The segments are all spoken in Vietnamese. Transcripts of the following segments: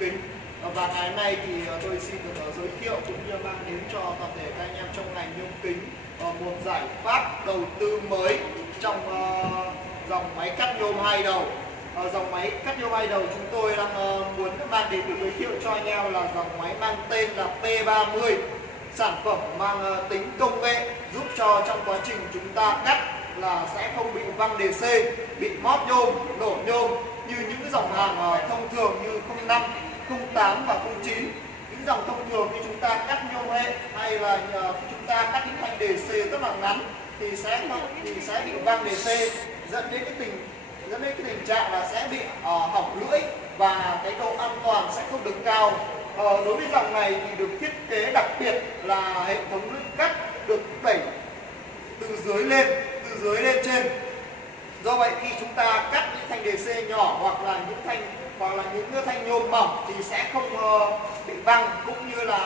kính. Và ngày hôm nay thì tôi xin được giới thiệu cũng như mang đến cho toàn thể các anh em trong ngành nhôm kính một giải pháp đầu tư mới trong dòng máy cắt nhôm hai đầu. Dòng máy cắt nhôm hai đầu chúng tôi đang muốn mang đến được giới thiệu cho anh em là dòng máy mang tên là P30, sản phẩm mang tính công nghệ giúp cho trong quá trình chúng ta cắt là sẽ không bị văng đề C, bị móp nhôm, nổ nhôm như những cái dòng hàng thông thường như 05, 08 và 09. Những dòng thông thường khi chúng ta cắt nhôm hệ hay là khi chúng ta cắt những thanh đề C rất là ngắn thì sẽ bị văng đề C, dẫn đến cái tình trạng là sẽ bị hỏng lưỡi và cái độ an toàn sẽ không được cao. Đối với dòng này thì được thiết kế đặc biệt là hệ thống lưỡi cắt được đẩy từ dưới lên trên. Do vậy khi chúng ta cắt những thanh đề C nhỏ hoặc là những thanh nhôm mỏng thì sẽ không bị văng, cũng như là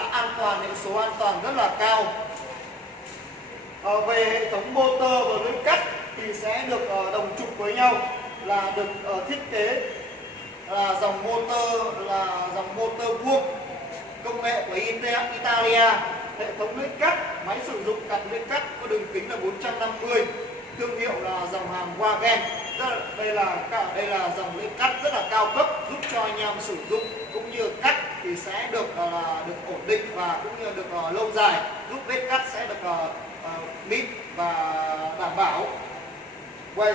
hệ số an toàn rất là cao. Về hệ thống motor và lưỡi cắt thì sẽ được đồng trục với nhau, là được thiết kế là dòng motor vuông công nghệ của Italia. Hệ thống lưỡi cắt, máy sử dụng cặp lưỡi cắt có đường kính là 450, thương hiệu là dòng hàng Wagen. Đây là dòng lưỡi cắt rất là cao cấp, giúp cho anh em sử dụng cũng như cắt thì sẽ được ổn định và cũng như được lâu dài, giúp vết cắt sẽ được mịn và đảm bảo. Ngoài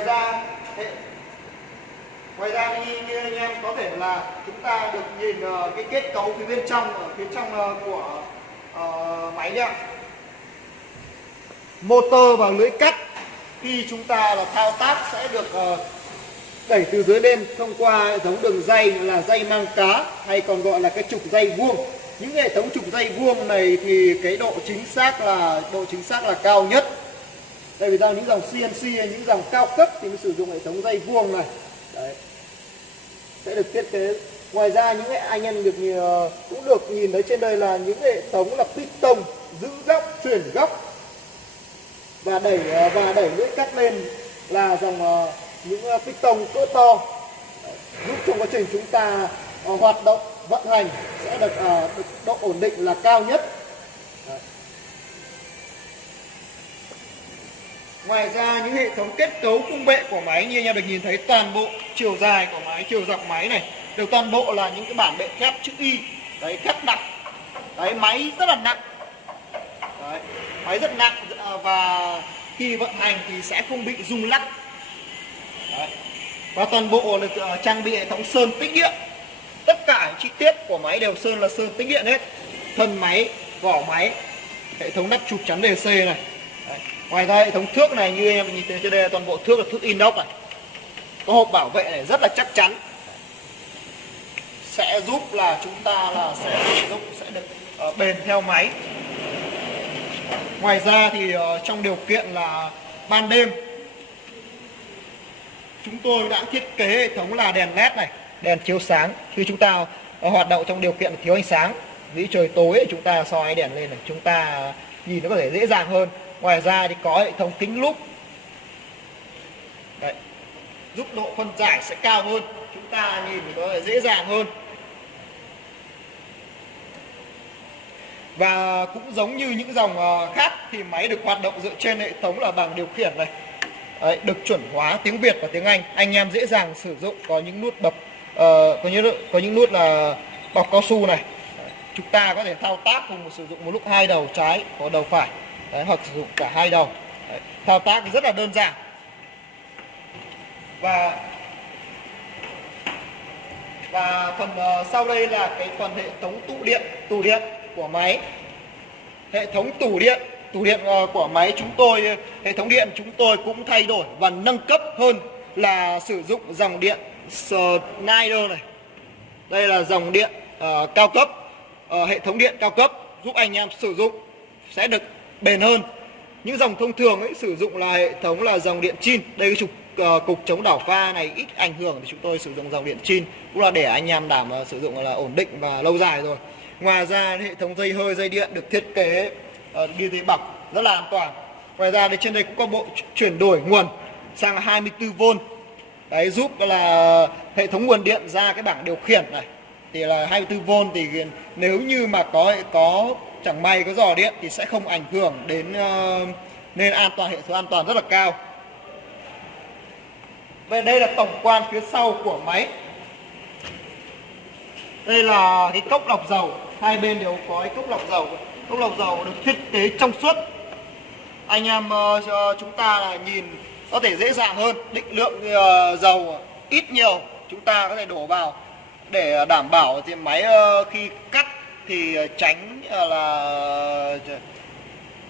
ra như anh em có thể là chúng ta được nhìn cái kết cấu phía bên trong, ở phía trong của máy nhá. Motor và lưỡi cắt khi chúng ta là thao tác sẽ được đẩy từ dưới lên thông qua hệ thống đường ray là ray mang cá, hay còn gọi là cái trục ray vuông. Những hệ thống trục ray vuông này thì cái độ chính xác là cao nhất. Đây vì những dòng CNC, những dòng cao cấp thì mới sử dụng hệ thống ray vuông này. Đấy, sẽ được thiết kế. Ngoài ra những anh em cũng được nhìn thấy trên đây là những hệ thống là piston giữ góc, chuyển góc và đẩy lưỡi cắt lên là dòng những piston cỡ to. Đấy, giúp trong quá trình chúng ta hoạt động vận hành sẽ được độ ổn định là cao nhất. Đấy. Ngoài ra những hệ thống kết cấu khung bệ của máy như anh em được nhìn thấy, toàn bộ chiều dài của máy, chiều dọc máy này đều toàn bộ là những cái bản bệ thép chữ Y. Đấy, thép nặng. Đấy, máy rất là nặng. Đấy, máy rất nặng và khi vận hành thì sẽ không bị rung lắc. Đấy. Và toàn bộ được trang bị hệ thống sơn tích điện. Tất cả chi tiết của máy đều là sơn tích điện hết. Thân máy, vỏ máy, hệ thống nắp chụp chắn đề C này. Đấy. Ngoài ra hệ thống thước này như em nhìn thấy trên đây là toàn bộ thước là thước inox này. Có hộp bảo vệ này rất là chắc chắn, sẽ giúp là chúng ta sẽ được bền theo máy. Ngoài ra thì trong điều kiện là ban đêm chúng tôi đã thiết kế hệ thống là đèn led này, đèn chiếu sáng khi chúng ta hoạt động trong điều kiện thiếu ánh sáng. Ví trời tối ấy, chúng ta soi đèn lên này, chúng ta nhìn nó có thể dễ dàng hơn. Ngoài ra thì có hệ thống kính lúp. Đấy, giúp độ phân giải sẽ cao hơn, chúng ta nhìn thì có thể dễ dàng hơn. Và cũng giống như những dòng khác thì máy được hoạt động dựa trên hệ thống là bảng điều khiển này. Đấy, được chuẩn hóa tiếng Việt và tiếng Anh em dễ dàng sử dụng. Có những nút bập, có những nút là bọc cao su này. Đấy, chúng ta có thể thao tác sử dụng một lúc hai đầu trái có đầu phải. Đấy, hoặc sử dụng cả hai đầu. Đấy, thao tác rất là đơn giản. Và phần sau đây là cái phần hệ thống tủ điện của máy. Hệ thống tủ điện của máy hệ thống điện chúng tôi cũng thay đổi và nâng cấp hơn là sử dụng dòng điện Schneider này. Đây là dòng điện cao cấp, hệ thống điện cao cấp giúp anh em sử dụng sẽ được bền hơn. Những dòng thông thường ấy sử dụng là hệ thống là dòng điện chin. Đây cái cục chống đảo pha này ít ảnh hưởng thì chúng tôi sử dụng dòng điện chin, cũng là để anh em sử dụng là ổn định và lâu dài rồi. Ngoài ra hệ thống dây hơi, dây điện được thiết kế đi dây bọc rất là an toàn. Ngoài ra thì trên đây cũng có bộ chuyển đổi nguồn sang 24V. Đấy, giúp là hệ thống nguồn điện ra cái bảng điều khiển này. thì là 24V thì nếu như mà có chẳng may có rò điện thì sẽ không ảnh hưởng đến nên an toàn, hệ số an toàn rất là cao. Về đây là tổng quan phía sau của máy. Đây là cái cốc lọc dầu, hai bên đều có cái cốc lọc dầu. Cốc lọc dầu được thiết kế trong suốt. Anh em chúng ta là nhìn có thể dễ dàng hơn, định lượng dầu ít nhiều chúng ta có thể đổ vào để đảm bảo thì máy khi cắt thì tránh là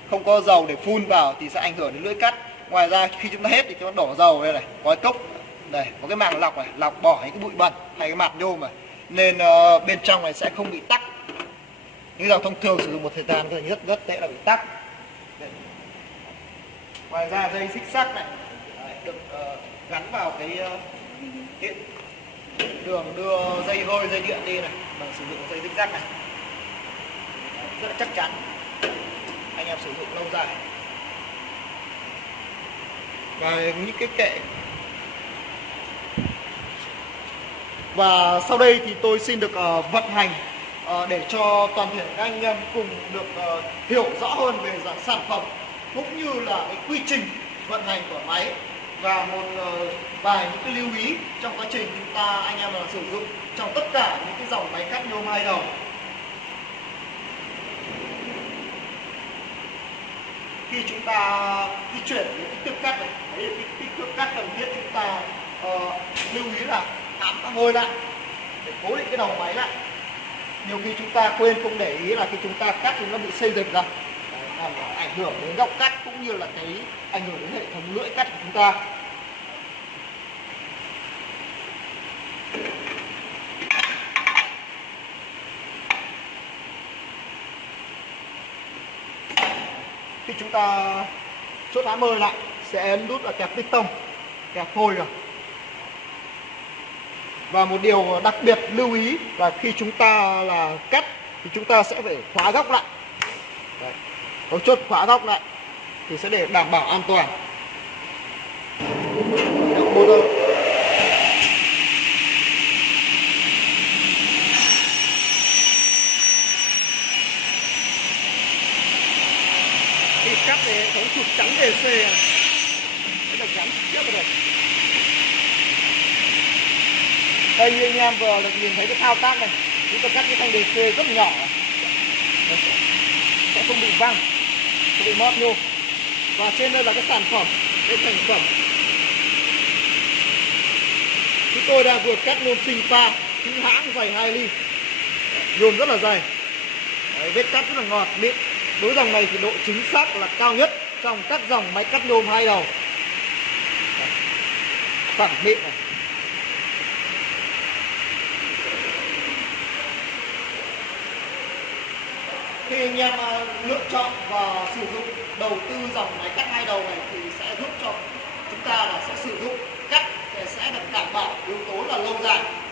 không có dầu để phun vào thì sẽ ảnh hưởng đến lưỡi cắt. Ngoài ra khi chúng ta hết thì chúng ta đổ dầu đây này, có cái cốc đây, có cái màng lọc này, lọc bỏ những cái bụi bẩn hay cái mặt nhôm này, nên bên trong này sẽ không bị tắc. Những dầu thông thường sử dụng một thời gian có thể rất dễ là bị tắc. Ngoài ra dây xích sắt này được gắn vào cái đường đưa dây hơi, dây điện đi này bằng sử dụng dây xích sắt này, rất là chắc chắn, anh em sử dụng lâu dài. Và những cái kệ. Và sau đây thì tôi xin được vận hành để cho toàn thể các anh em cùng được hiểu rõ hơn về sản phẩm cũng như là cái quy trình vận hành của máy và một vài những cái lưu ý trong quá trình chúng ta anh em là sử dụng trong tất cả những cái dòng máy cắt nhôm hai đầu. Khi chúng ta di chuyển đến kích thước cắt này, đấy là kích thước cắt cần thiết, chúng ta lưu ý là ám hơi lại để cố định cái đầu máy lại. Nhiều khi chúng ta quên không để ý là khi chúng ta cắt thì nó bị xê dịch ra, làm ảnh hưởng đến góc cắt cũng như là cái ảnh hưởng đến hệ thống lưỡi cắt của chúng ta. Khi chúng ta chốt ám hơi lại sẽ ấn nút là kẹp piston, kẹp phôi rồi. Và một điều đặc biệt lưu ý là khi chúng ta là cắt thì chúng ta sẽ phải khóa góc lại. Đấy, có chốt khóa góc lại thì sẽ để đảm bảo an toàn. Motor. Khi cắt thì hệ thống trục trắng DC này, cái đầu trắng tiếp vào đây. Đây như anh em vừa được nhìn thấy cái thao tác này, chúng ta cắt cái thanh DC rất nhỏ, sẽ không bị văng, không bị mót nhô. Và trên đây là cái sản phẩm, cái thành phẩm. Chúng tôi đang vừa cắt nhôm sinh pha chữ hãng dày 2 ly, nhôm rất là dày. Đấy, vết cắt rất là ngọt mịn. Đối dòng này thì độ chính xác là cao nhất trong các dòng máy cắt nhôm hai đầu. Phẳng mịn này. Khi anh em lựa chọn và sử dụng đầu tư dòng máy cắt hai đầu này thì sẽ giúp cho chúng ta là sẽ sử dụng cắt để sẽ được đảm bảo yếu tố là lâu dài.